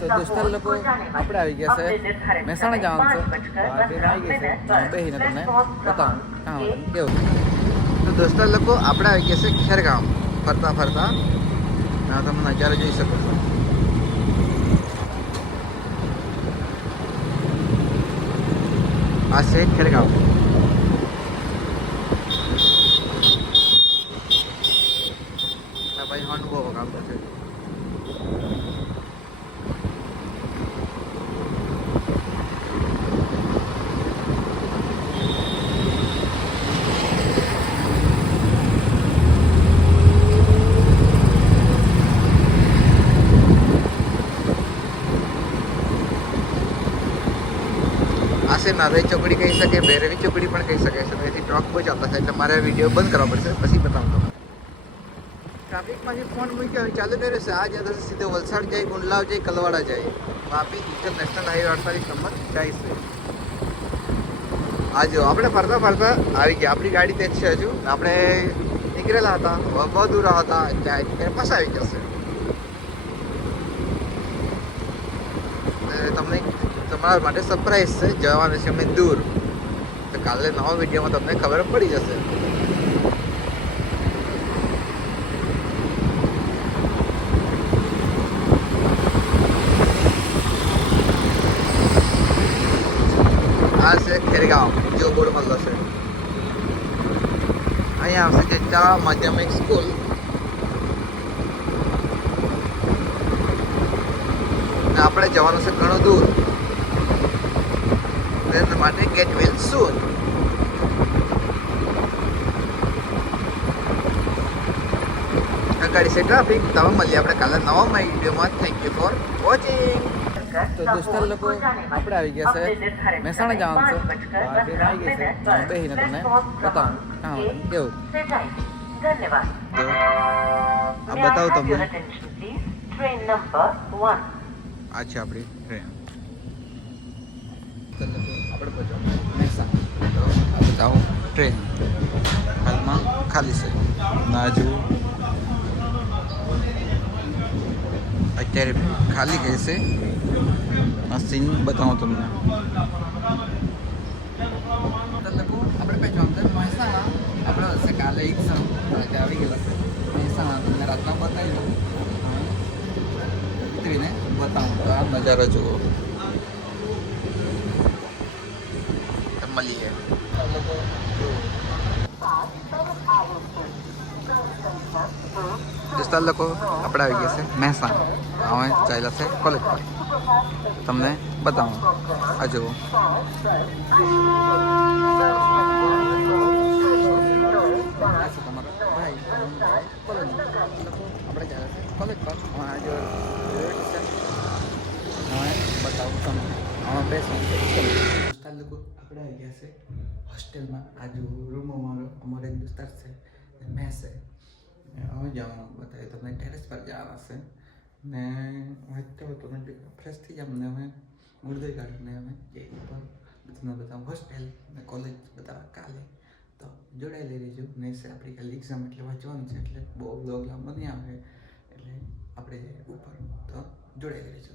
તો દોસ્તાર લોકો આપણે આવી ગયા છે મહેસાણા જવાનું છે બેન આવી ગઈ છે બેસીને તમને બતાવું કેવું. તો દોસ્તાર લોકો આપણે આવી ગયા છે ખેરગામ ફરતા ફરતા. તમે નજારો જોઈ શકો છો. આ છે ખેરગામ. ભાઈ અનુભવ કામ છે. આશે નારાયણ ચોકડી કહી શકે, ભૈરવી ચોકડી પણ કહી શકે છે. તેથી ટ્રક બહુ ચાલતા છે એટલે મારે વિડીયો બંધ કરવા પડશે, પછી બતાવું તમને. ટ્રાફિકમાંથી ફોન મૂક્યો ચાલુ કર્યો છે. આ જતા સીધો વલસાડ જાય, ગુંડલાવ જાય, કલવાડા જાય. વાપી ઇન્ટરનેશનલ હાઈવે 48 નંબર જાય છે. આ જો આપણે ફરતા ફરતા આવી ગયા. આપણી ગાડી તે જ છે. હજુ આપણે નીકળેલા હતા, બહુ દૂર હતા, ત્યાં પાછા આવી જશે. તમને તમારા માટે સરપ્રાઈઝ છે. જવાનું છે અમે દૂર, તો કાલે નવા વિડીયોમાં તમને ખબર પડી જશે. આ છે ખેરગામ, જો બોર્ડ મળલો છે. અહીંયા આવશે જતા માધ્યમિક સ્કૂલ. આપણે જવાનું છે ઘણું દૂર, તેના માટે ગેટ વેલ સૂન. ગાડી છે ટ્રાફિક. તમે મળીએ આપણે કાલે નવા વિડીયોમાં. Thank you for watching. તો દોસ્તાર લોકો આપણે આવી ગયા છે મહેસાણા જવાનું છે. બેન આવી ગઈ છે, બેસીને તમને બતાવું કેવું. તો આ બતાવું તમને. આ છે આપણી ટ્રેન. આપણે પહોંચવાનું મહેસાણા. તો આ બતાવું ટ્રેન હાલમાં ખાલી છે ના જુઓ. અત્યારે ખાલી ગઈ છે. આ સીન બતાવું તમને. આપણે પહોંચવાનું છે મહેસાણા. આપણે હશે કાલે એક્ઝામ આવી ગયેલા છે મહેસાણા. તમને રાતના બતાવી દઉં, ઉતરીને બતાવું. તો આ નજારો જુઓ. મળીએ દોસ્તાર લોકો. આપણે આવી ગયા છે મહેસાણા. હવે ચાલ્યા છે કોલેજ પર. તમને બતાવું. આ જુઓ. તમારો ભાઈ કોલેજ આપણે ચાલે છે કોલેજ પર. જો હવે બતાવું તમને. હવે બેસવાનું દોસ્તાર લોકો. આપણે આવી ગયા છે હોસ્ટેલમાં. આ જો રૂમ અમારો એક દોસ્તાર છે, મેસ છે. હવે જવાનું બતાવ્યું તમને. ટેરેસ પર જવાના છે ને વાંચતો હતો ને ફ્રેશ થઈ જાય. મને હવે મુર્દઈ કાઢીને અમે જે ઉપર તમને બતાવું હોસ્ટેલ ને કોલેજ બતાવવા કાલે. તો જોડાયેલી રહીજો. નહીં છે આપણી કાલે એક્ઝામ એટલે વાંચવાનું છે, એટલે બહુ બ્લોગ લાંબો નહીં આવે. એટલે આપણે ઉપર તો જોડાયેલી રહીજો.